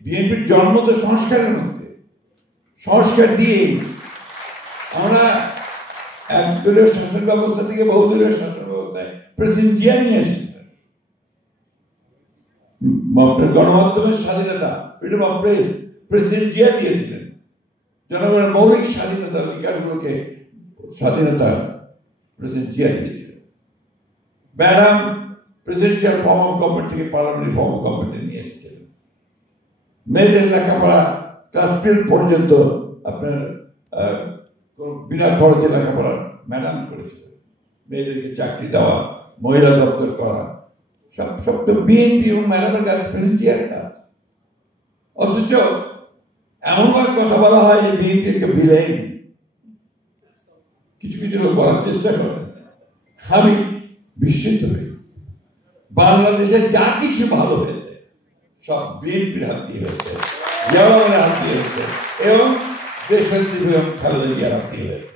বিএনপির জন্ম তো সংস্কারের মধ্যে, সংস্কার দিয়ে আমরা একদলীয় শাসন ব্যবস্থা থেকে বহুদলীয় শাসন ব্যবস্থায় প্রেসিডেন্ট জিয়া নিয়ে এসেছিলেন। গণমাধ্যমের স্বাধীনতা, freedom of press, president Zia দিয়েছিলেন। জনগণের মৌলিক স্বাধীনতা অধিকারগুলোকে স্বাধীনতা প্রেসিডেন্ট জিয়া দিয়েছিলেন। Madam presidential form of government থেকে পার্লামেন্টারি ফর্ম অফ গভর্নমেন্টে নিয়ে এসেছিলেন। মেয়েদের লেখাপড়া ক্লাস 12 পর্যন্ত আপনার বিনা খরচে লেখাপড়া ম্যাডাম করেছিলেন। মেয়েদেরকে চাকরি দেওয়া, মহিলা দপ্তর করা, সব তো বিএনপি এবং ম্যাডামের কাছে প্রেসিডেন্ট জিয়ার কাজ। অথচ এমনভাবে কথা বলা হয় যে বিএনপি একটা ভিলেন। কিছু কিছু লোক বলার চেষ্টা করেন, আমি বিস্মিত হই। বাংলাদেশে যা কিছু ভালো হয়েছে সব বিএনপির হাত দিয়ে হয়েছে, জিয়াউর রহমানের হাত দিয়ে হয়েছে এবং দেশনেত্রী বেগম খালেদা জিয়ার হাত দিয়ে হয়েছে।